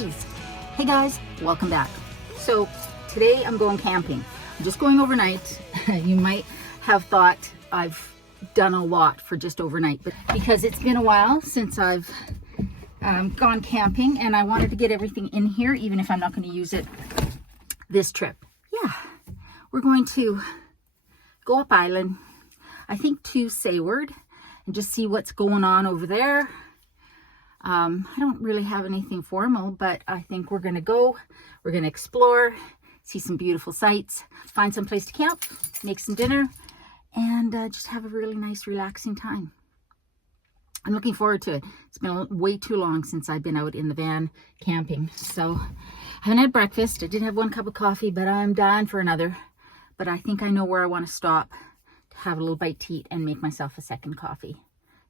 cookies. Hey guys, welcome back. So today I'm going camping. I'm just going overnight. You might have thought I've done a lot for just overnight, but because it's been a while since I've gone camping and I wanted to get everything in here, even if I'm not going to use it this trip. Yeah, we're going to go up island, I think to Sayward, and just see what's going on over there. I don't really have anything formal, but I think we're going to go, we're going to explore, see some beautiful sights, find some place to camp, make some dinner, and just have a really nice, relaxing time. I'm looking forward to it. It's been way too long since I've been out in the van camping. So I haven't had breakfast. I did have one cup of coffee, but I'm dying for another. But I think I know where I want to stop to have a little bite to eat and make myself a second coffee.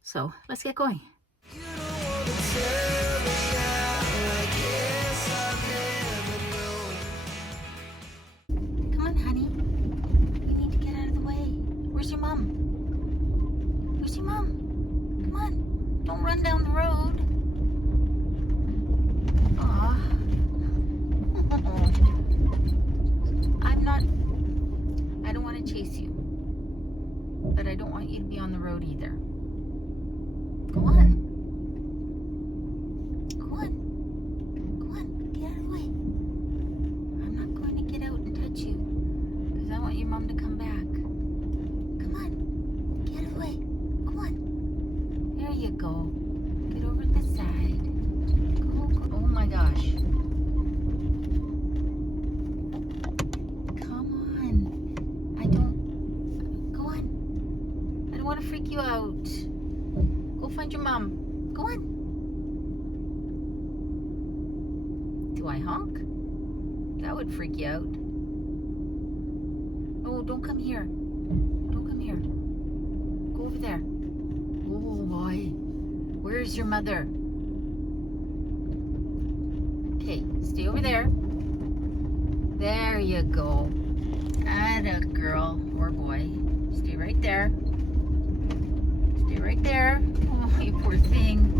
So let's get going. Come on, honey. We need to get out of the way. Where's your mom? Where's your mom? Come on. Don't run down the road. Aw. I don't want to chase you. But I don't want you to be on the road either. Go on. Go on. Go on. Get out of the way. I'm not going to get out and touch you because I want your mom to come back. Come on. Get out of the way. Come on. There you go. Get over the side. Go, go. Oh my gosh. Come on. Go on. I don't want to freak you out. Go find your mom. Go on. Do I honk? That would freak you out. Oh, don't come here. Don't come here. Go over there. Oh boy. Where's your mother? Okay, stay over there. There you go. Atta girl or boy. Stay right there. Stay right there. Oh, you poor thing.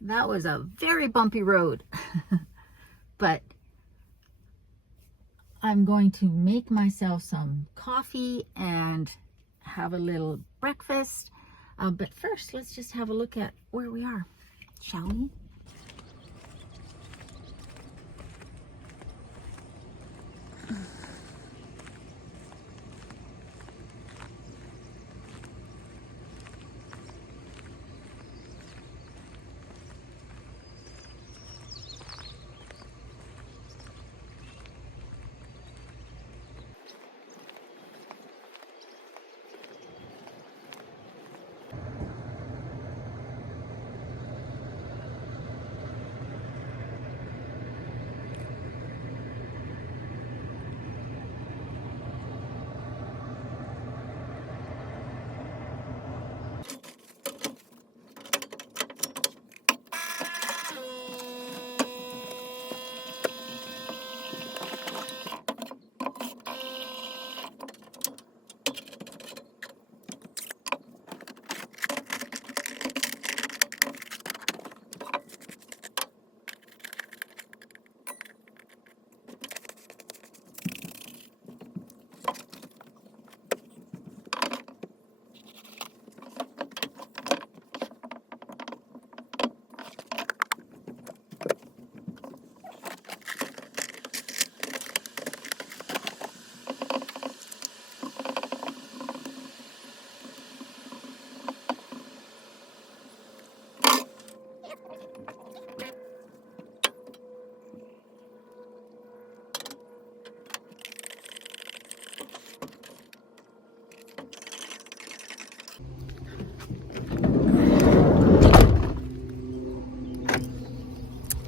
That was a very bumpy road, but I'm going to make myself some coffee and have a little breakfast. But first, let's just have a look at where we are, shall we?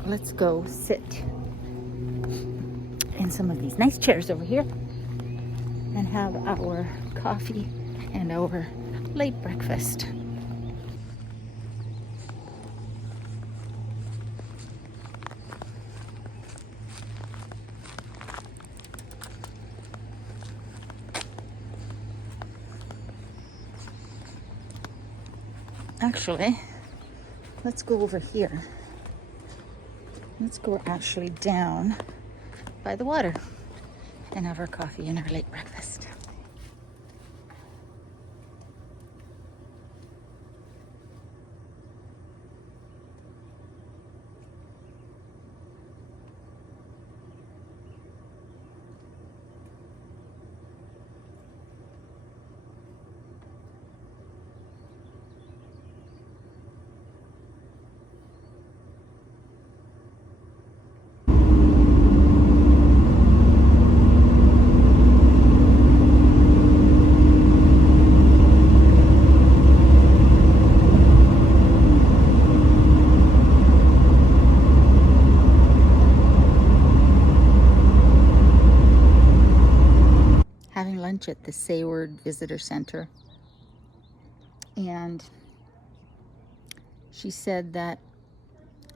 Let's go sit in some of these nice chairs over here and have our coffee and our late breakfast. actually, let's go over here. Let's go actually down by the water and have our coffee and our late breakfast. Having lunch at the Sayward Visitor Center, and she said that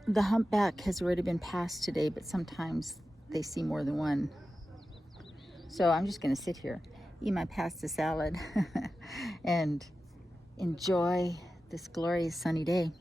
the humpback has already been passed today, but sometimes they see more than one. So I'm just going to sit here, eat my pasta salad, and enjoy this glorious sunny day.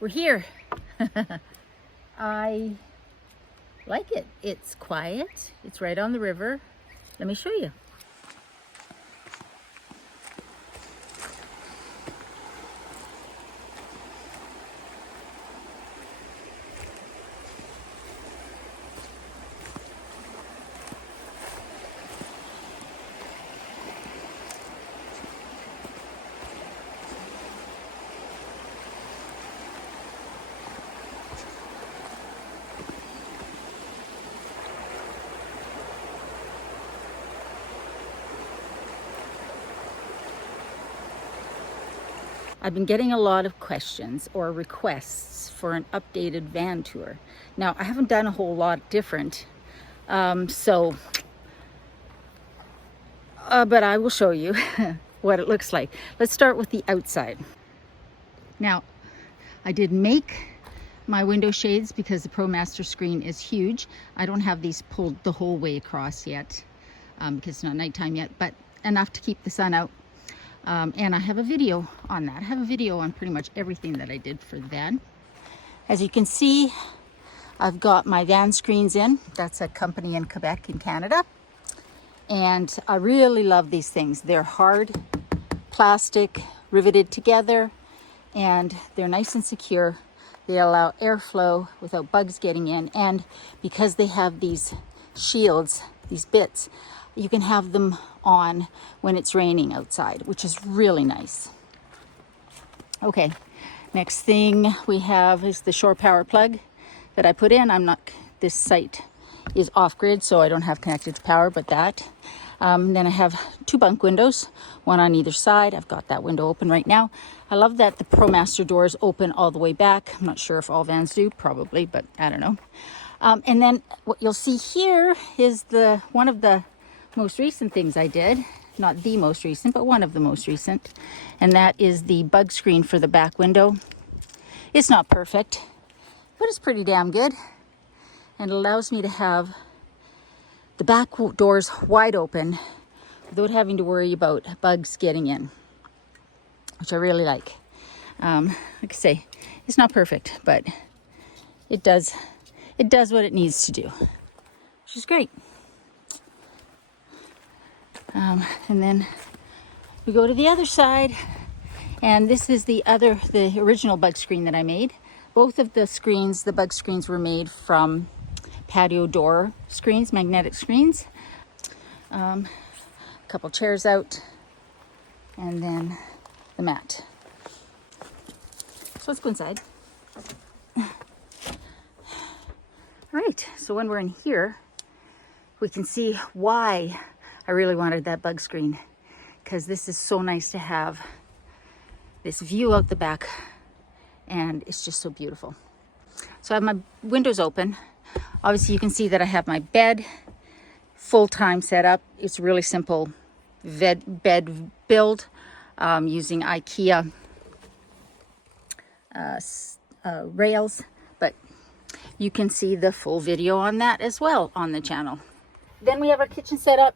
We're here. I like it. It's quiet. It's right on the river. Let me show you. I've been getting a lot of questions or requests for an updated van tour. Now, I haven't done a whole lot different, but I will show you what it looks like. Let's start with the outside. Now, I did make my window shades because the ProMaster screen is huge. I don't have these pulled the whole way across yet because it's not nighttime yet, but enough to keep the sun out. And I have a video on that. I have a video on pretty much everything that I did for the van. As you can see, I've got my van screens in. That's a company in Quebec in Canada. And I really love these things. They're hard plastic, riveted together, and they're nice and secure. They allow airflow without bugs getting in. And because they have these shields, these bits, you can have them on when it's raining outside, which is really nice. Okay, next thing we have is the shore power plug that I put in. This site is off grid, so I don't have connected to power, but that. Then I have 2 bunk windows, one on either side. I've got that window open right now. I love that the ProMaster doors open all the way back. I'm not sure if all vans do, probably, but I don't know. And then what you'll see here is one of the most recent things I did, not the most recent, but one of the most recent, and that is the bug screen for the back window. It's not perfect, but it's pretty damn good, and it allows me to have the back doors wide open without having to worry about bugs getting in, which I really like. Like I say, it's not perfect, but it does what it needs to do, which is great. And then we go to the other side, And this is the original bug screen that I made. Both of the screens, the bug screens, were made from patio door screens, magnetic screens. A couple chairs out, and then the mat. So let's go inside. All right, so when we're in here, we can see why I really wanted that bug screen, because this is so nice to have this view out the back, and it's just so beautiful. So I have my windows open. Obviously you can see that I have my bed full-time set up. It's really simple bed build using IKEA rails, but you can see the full video on that as well on the channel. Then we have our kitchen set up.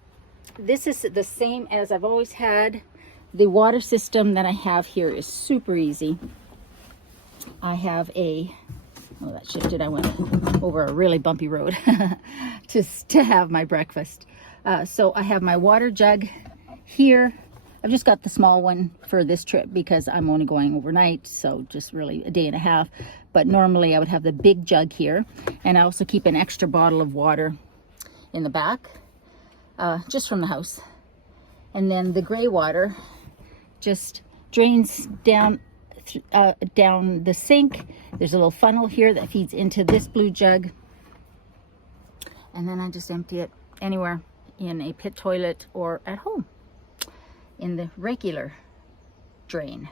This is the same as I've always had. The water system that I have here is super easy. I have oh, that shifted. I went over a really bumpy road to have my breakfast. So I have my water jug here. I've just got the small one for this trip because I'm only going overnight, so just really a day and a half. But normally I would have the big jug here, and I also keep an extra bottle of water in the back, just from the house. And then the gray water just drains down the sink. There's a little funnel here that feeds into this blue jug, and then I just empty it anywhere in a pit toilet or at home in the regular drain.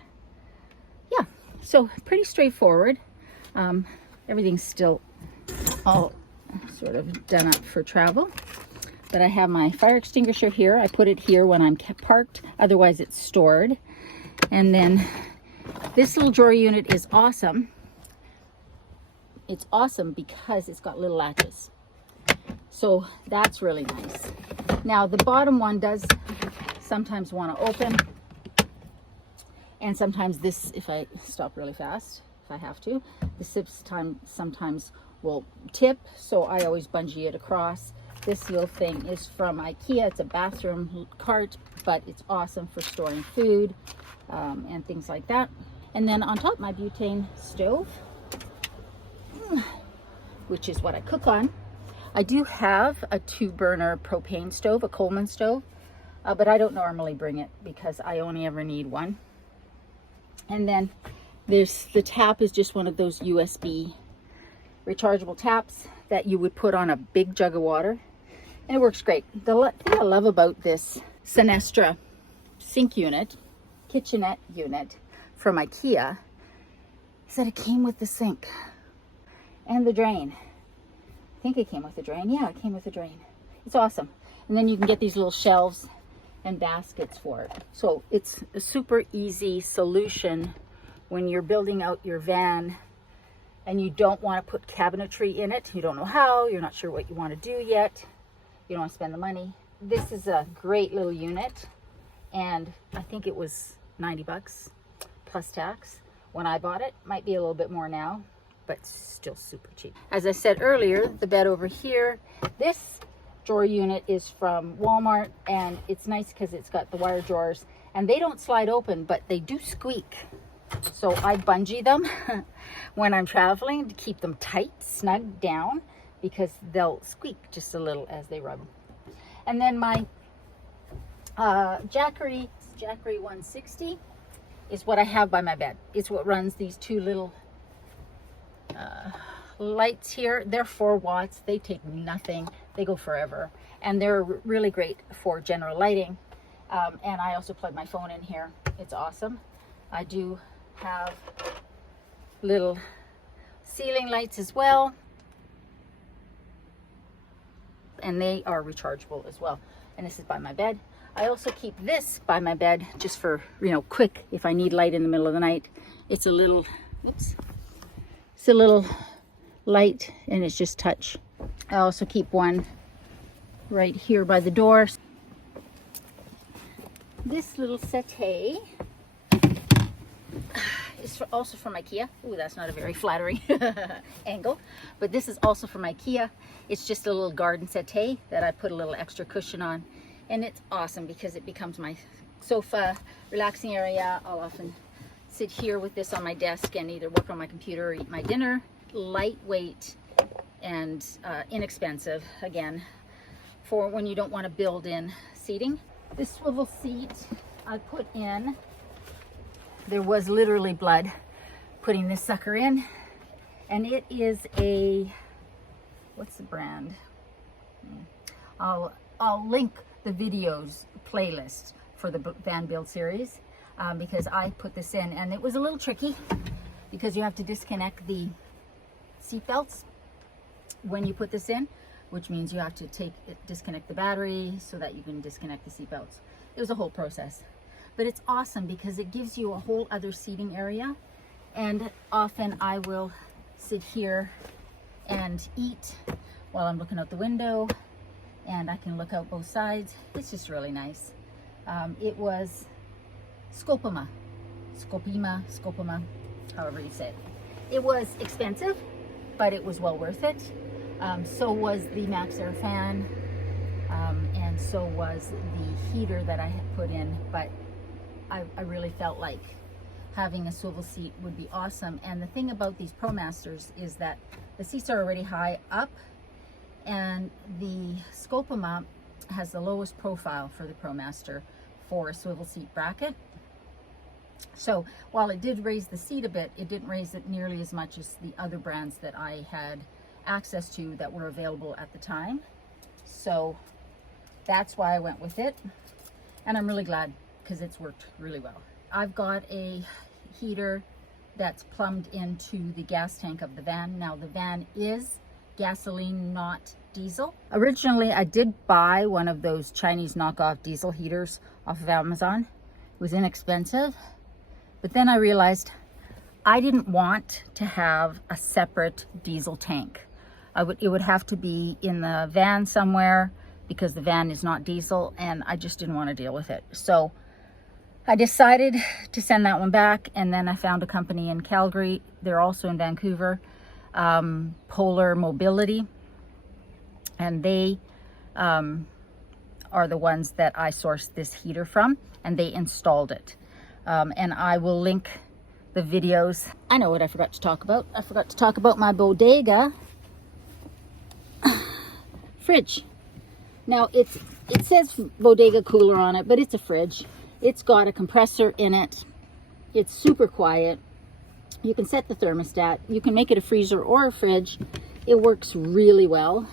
Yeah, so pretty straightforward. Everything's still all sort of done up for travel, but I have my fire extinguisher here. I put it here when I'm parked, otherwise it's stored. And then this little drawer unit is awesome. It's awesome because it's got little latches, so that's really nice. Now the bottom one does sometimes want to open, and sometimes this, if I stop really fast, if I have to, the sometimes will tip, so I always bungee it across. This little thing is from IKEA. It's a bathroom cart, but it's awesome for storing food and things like that. And then on top, my butane stove, which is what I cook on. I do have a 2-burner propane stove, a Coleman stove, but I don't normally bring it because I only ever need one. And then the tap is just one of those USB rechargeable taps that you would put on a big jug of water, and it works great. The thing I love about this Sinestra sink unit, kitchenette unit from IKEA, is that it came with the sink and the drain. I think it came with the drain. Yeah, it came with the drain. It's awesome. And then you can get these little shelves and baskets for it. So it's a super easy solution when you're building out your van and you don't want to put cabinetry in it. You don't know how, you're not sure what you want to do yet. You don't want to spend the money. This is a great little unit, and I think it was 90 bucks plus tax when I bought it. Might be a little bit more now, but still super cheap. As I said earlier, the bed over here, this drawer unit is from Walmart, and it's nice because it's got the wire drawers, and they don't slide open, but they do squeak. So I bungee them when I'm traveling to keep them tight, snug down, because they'll squeak just a little as they rub. And then my Jackery 160 is what I have by my bed. It's what runs these 2 little lights here. They're 4 watts. They take nothing. They go forever, and they're really great for general lighting. And I also plug my phone in here. It's awesome. I do have little ceiling lights as well, and they are rechargeable as well. And this is by my bed. I also keep this by my bed just for, quick, if I need light in the middle of the night. It's a little, it's a little light, and it's just touch. I also keep one right here by the door. This little settee is also from IKEA. Ooh, that's not a very flattering angle, but this is also from IKEA. It's just a little garden settee that I put a little extra cushion on, and it's awesome because it becomes my sofa, relaxing area. I'll often sit here with this on my desk and either work on my computer or eat my dinner. Lightweight and inexpensive, again, for when you don't want to build in seating. This swivel seat I put in, there was literally blood putting this sucker in, and it is a, what's the brand? I'll link the videos playlist for the van build series, because I put this in and it was a little tricky because you have to disconnect the seat belts when you put this in, which means you have to disconnect the battery so that you can disconnect the seat belts. It was a whole process, but it's awesome because it gives you a whole other seating area. And often I will sit here and eat while I'm looking out the window, and I can look out both sides. It's just really nice. It was Scopima, however you say it. It was expensive, but it was well worth it. So was the Maxxair Fan, and so was the heater that I had put in, but I really felt like having a swivel seat would be awesome. And the thing about these ProMasters is that the seats are already high up, and the Scopima has the lowest profile for the ProMaster for a swivel seat bracket. So while it did raise the seat a bit, it didn't raise it nearly as much as the other brands that I had access to that were available at the time. So that's why I went with it, and I'm really glad because it's worked really well. I've got a heater that's plumbed into the gas tank of the van. Now the van is gasoline, not diesel. Originally I did buy one of those Chinese knockoff diesel heaters off of Amazon. It was inexpensive, but then I realized I didn't want to have a separate diesel tank. It would have to be in the van somewhere because the van is not diesel, and I just didn't want to deal with it. So I decided to send that one back, and then I found a company in Calgary. They're also in Vancouver, Polar Mobility, and they are the ones that I sourced this heater from, and they installed it. And I will link the videos. I know what I forgot to talk about. I forgot to talk about my bodega fridge. Now it says bodega cooler on it, but it's a fridge. It's got a compressor in it. It's super quiet. You can set the thermostat. You can make it a freezer or a fridge. It works really well.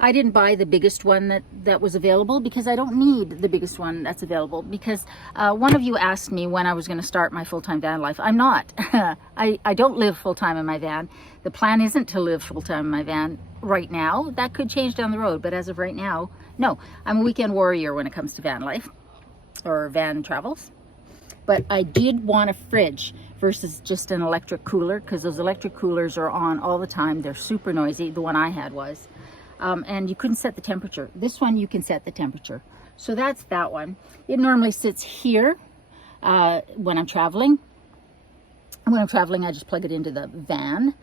I didn't buy the biggest one that was available because I don't need the biggest one that's available, because one of you asked me when I was going to start my full-time van life. I'm not. I don't live full-time in my van. The plan isn't to live full-time in my van right now. That could change down the road, but as of right now, no. I'm a weekend warrior when it comes to van life or van travels. But I did want a fridge versus just an electric cooler, because those electric coolers are on all the time. They're super noisy. The one I had was. And you couldn't set the temperature. This one you can set the temperature. So that's that one. It normally sits here when I'm traveling. When I'm traveling, I just plug it into the van.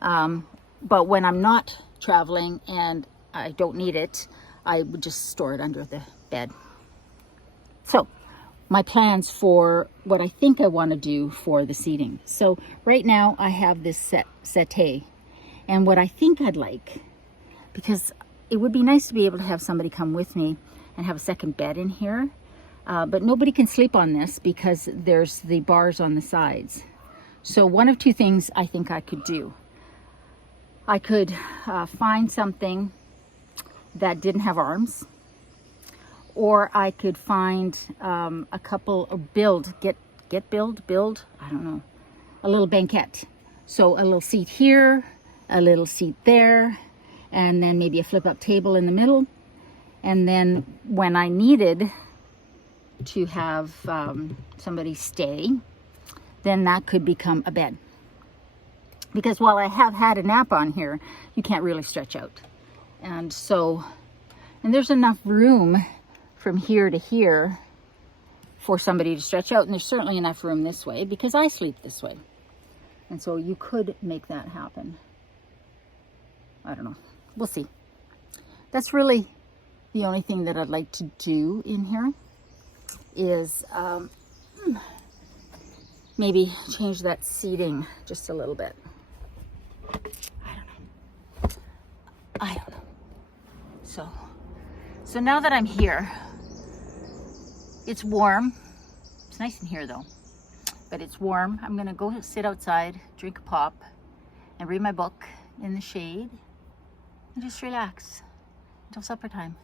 But when I'm not traveling and I don't need it, I would just store it under the bed. So my plans for what I think I want to do for the seating. So right now I have this settee, and what I think I'd like, because it would be nice to be able to have somebody come with me and have a second bed in here. But nobody can sleep on this because there's the bars on the sides. So one of two things I think I could do. I could find something that didn't have arms, or I could find a couple, or build, I don't know, a little banquette. So a little seat here, a little seat there, and then maybe a flip-up table in the middle. And then when I needed to have somebody stay, then that could become a bed. Because while I have had a nap on here, you can't really stretch out. And so, and there's enough room from here to here for somebody to stretch out. And there's certainly enough room this way because I sleep this way. And so you could make that happen. I don't know. We'll see. That's really the only thing that I'd like to do in here is maybe change that seating just a little bit. I don't know. So now that I'm here, it's warm. It's nice in here though, but it's warm. I'm gonna go sit outside, drink a pop, and read my book in the shade and just relax until supper time.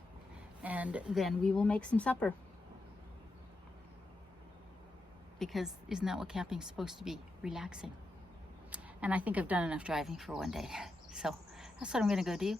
And then we will make some supper. Because isn't that what camping's supposed to be? Relaxing. And I think I've done enough driving for one day. So that's what I'm gonna go do.